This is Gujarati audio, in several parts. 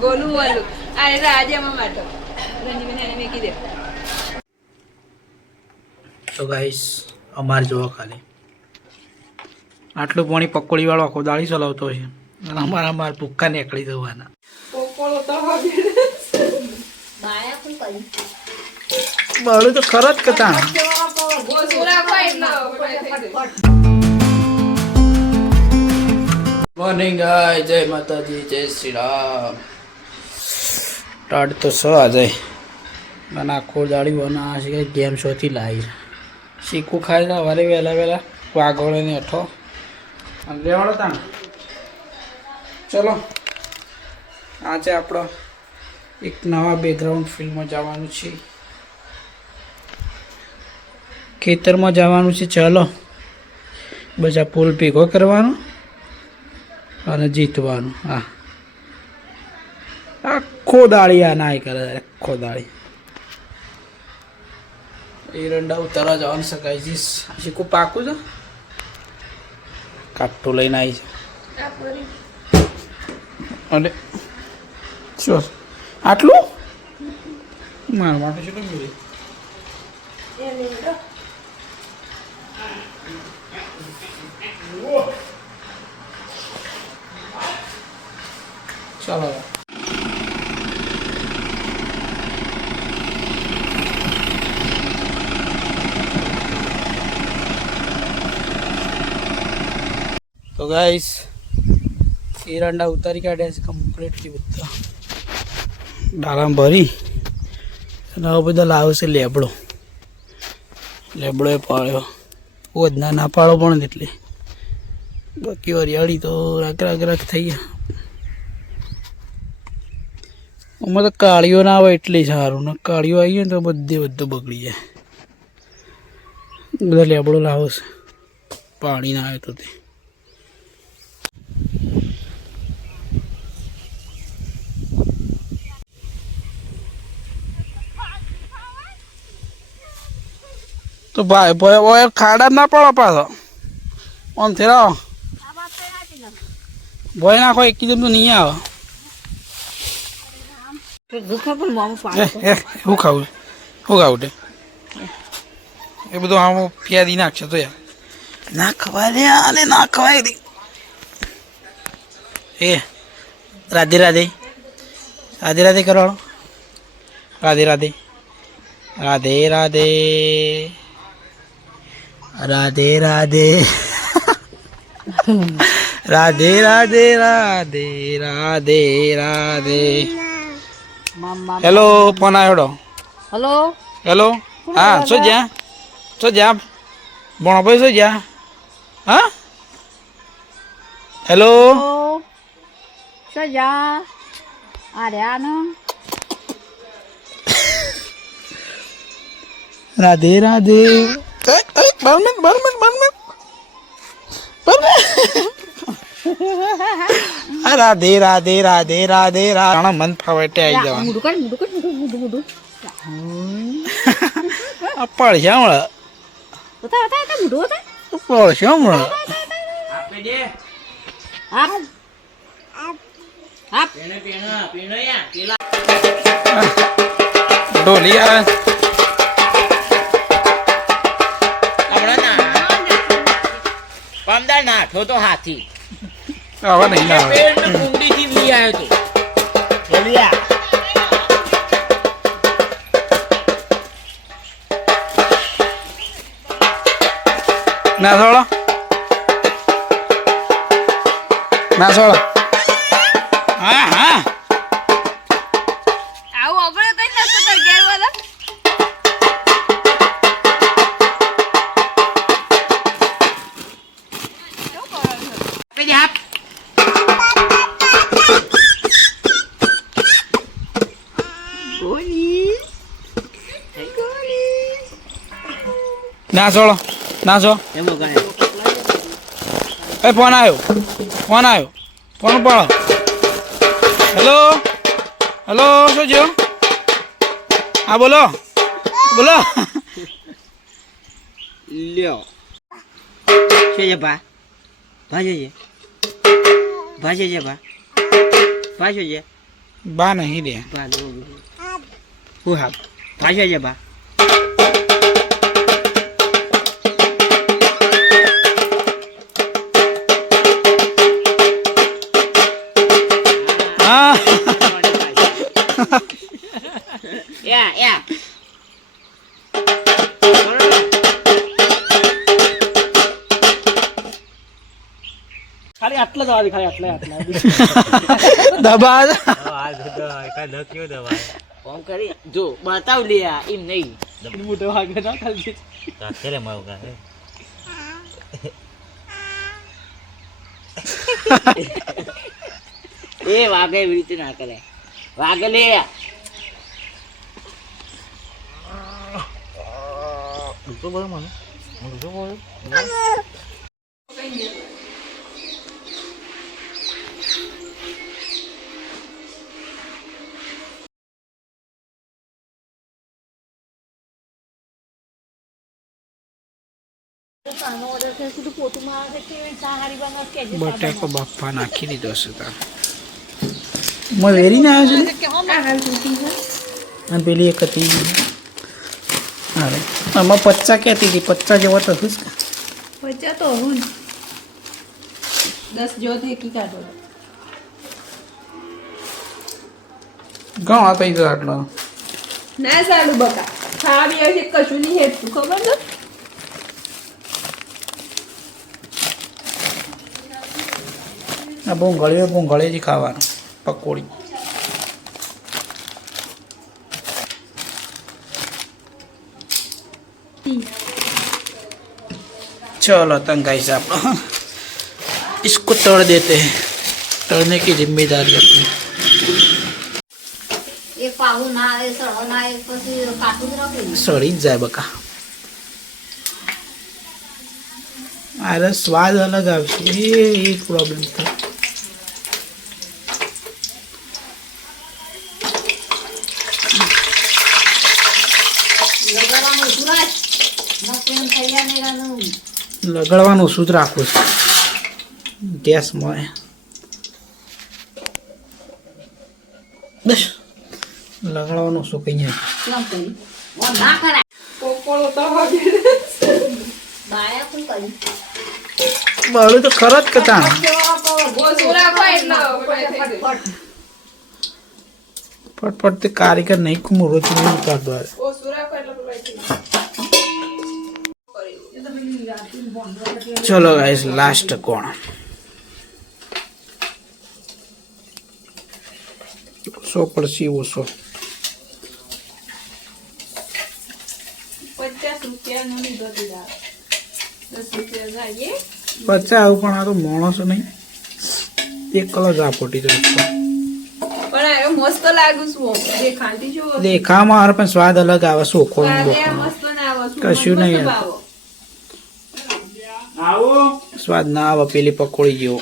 ગોલું વાલું અરે આજે અમાર માટો રંજીબેન એને મેકી દે. તો ગાઈસ અમારે જોવો ખાલી આટલું પાણી પકોડી વાળો આખો દાળી ચલાવતો છે અને અમારા ભૂક્કા નીકળી જવાના. બાળું તો ખરો જ કતા. મોર્નિંગ ગાય, જય માતાજી, જય શ્રી રામ. ટાટ તો સ આજે મને આખો દાડી બના છે કે ગેમ શોથી લાવી શીખું ખાઈ તા વારે વહેલા વાઘોળે ને અઠો અને લેવાડો તા. ચલો આજે આપણો એક નવા બેકગ્રાઉન્ડ ફિલ્મમાં જવાનું છે, ખેતરમાં જવાનું છે. ચલો બધા પુલ ભેગો કરવાનો અને જીતવાનું. હા આખો દાળી આ નાય કરે, આખો દાળી એરંડા ઉતારવા જવાનું શકાય છે. શીખું પાકું છે, કાટું લઈને આવી છે. અને શું આટલું મારા માટે શું મળ્યું? ચાલો તો ગાઈસ એરંડા ઉતારી કાઢ્યા છે કમ્પ્લીટલી બધા ડાળામાં ભરી અને હવે બધા લાવશે લેબડો. લેબડો એ પાડ્યો ઓજના ના પાડો પણ એટલે બાકી હરિયાળી તો રાખ થઈ ગયા. આમાં તો કાળીઓ ના આવે એટલે સારું, ને કાળીઓ આવી જાય ને તો બધું બગડી જાય. બધા લેબડો લાવો છે, પાણી ના આવે તો તે. તો ભાઈ ભાઈ ખાડા ના પડો પાછો આમ થેરાવો ભોય નાખો એકદમ તો નહીં આવે. શું ખાવું તે એ બધું આમ ફિયાદી નાખશે તો યાર ના ખવાય રે આને ના ખવાય રે. એ રાધે રાધે રાધે રાધે કરવાળો રાધે રાધે રાધે રાધે રાધે રાધે રાધે રાધે રાધે રાધે રાધે. હેલો ફોન આવ્યો. હેલો હેલો હા શું જ્યાં ભણો ભાઈ શું જ્યાં હા હેલો સજા આર્યાનો રાધે રાધે રાધે રાધે રાધે રાધે રાધે મન ફાવે તે આવી જવાનું. પડશે હમણાં પડશે હમણાં ઢોલી આવે પમદાર નાઠો તો હાથી હવે નહીં આવે કુંડી થી લઈ આવ્યો તો ના છોડો ના છોડો. હા હા આવું અગળે કઈ નસો તો ગેર વાળા ના છોડો ના છો. એ ફોન આવ્યો ફોન પાડો. હેલો હેલો શું થયું? હા બોલો લ્યો છે ભા ભાજે છે ભાષે છે ભાષે છે બા નહીં રે હું હા ભાષે છે ભા હા યા ખાલી આટલા દવા ખાલી આટલા દબા ફોન કરી જો બતાવ લે એમ નહીં મોટો વાગે ના ખાલી એ વાગે એવી રીતે ના કરે વાગે લે બટાકો બાફા નાખી દીધો છે તાર મેં વેરીને આવ્યો છે અને પેલી એક હતી અરે આમાં 50 કહેતી હતી 50 જેવો તો હતું જ બચ્ચા તો હું 10 જો થેકી કાઢો ઘણો થઈ ગયો આટલો ના સારું બકા ખાવા બી છે કશું નહીં હેઠું ખબર ને આ ભૂંગળે જ ખાવાનું પકોડી चलो तंग गाइस आप इसको तोड़ देते हैं तोड़ने की जिम्मेदारी अपनी सड़ी जाए बका अरे स्वाद अलग आवશે એ એક પ્રોબ્લેમ था લગાડવાનું શું રાખવું છે ગેસમાં બસ લગાડવાનું શું કઈ બાળું તો ખરો જ કતા ફટફટ તે કારીગર નહીં કુમો રોજ ઉતાર દો चलो गाइस लास्ट कोण सो पड़सी वो सो 50 રૂપિયા નો લીધો દીધા 10 રૂપિયા જાય 50 આવું પણ આ તો માણસો નહીં 1 કિલો જા પોટી તો પણ આ મસ્ત લાગુ છું દેખાતી જો દેખામાં હાર પણ સ્વાદ અલગ આવે સોખો મસ્ત ના આવે કશું નહીં સ્વાદ ના આવે પેલી પકોડી જેવો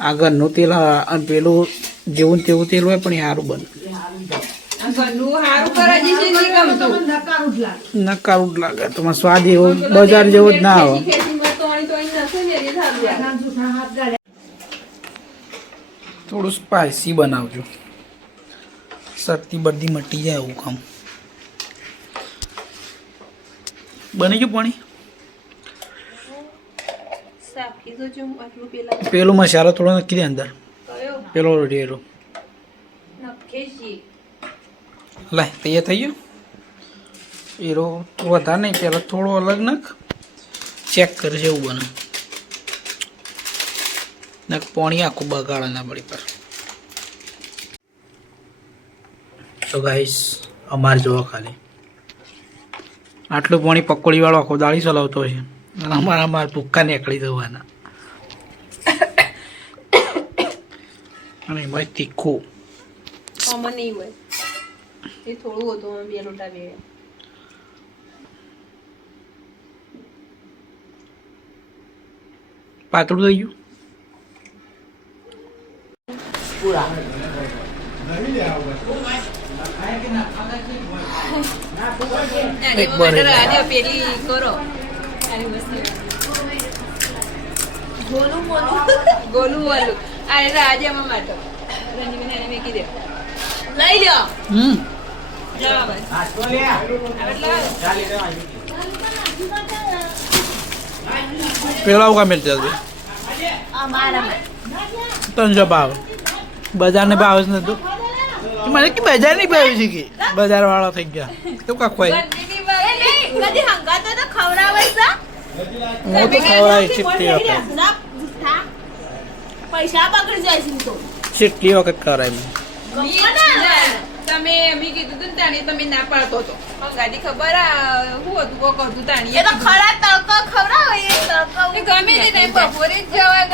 આ ઘરનું તેલ અને પેલું જેવું તેવું તેલ હોય પણ એ સારું બને નકારું જ લાગે તો સ્વાદ એવો બજાર જેવો જ ના આવે થોડું સ્પાઇસી બનાવજો શરદી બરદી મટી જાય એવું કામ બની ગયું પાણી પેલો મસાલો થોડો નાખી દે અંદર પેલો રેડો લાય તૈયાર થઈ ગયું એરો વધારે નહીં પેલા થોડો અલગ નાખ ચેક કરજે એવું બને નાખ પાણી આખું બગાડે ના પડી પર તો ગાઈસ અમારે જોવા ખાલી આટલું પાણી પકોડી વાળો આખો દાળી ચલાવતો છે અને અમારા ભૂક્કા નીકળી જવાના અને એમાં તીખું આમાં નહીં હોય એ થોડું હતું બે લોટા બે પાતળું થઈ ગયું પેલી કરો ગોલું વાલું અરે રાજે અમારા માટે રંજીબેન એને મેકી દે લઈ લો હમ જાઓ ભાઈ પેલા ઉગા મિલતી હતી 300 ભાવ બજારને ભાવ જ નતું મને કે બજાર નહીં ભાવ છે કે બજાર વાળા થઈ ગયા તો કાક કોઈ હું તો ખવડાવી છેટલી વખત પૈસા પકડી જાય છે તો છેટલી વખત કરાય તમે એમ કીધું તું ને તાણી તમે ના પાડતો હતો ગાડી ખબર શું હતું કોક હતું તાણી એ તો ખરા તડકો ખવડાવે એ તડકો ગમે તે બપોરે જ જવા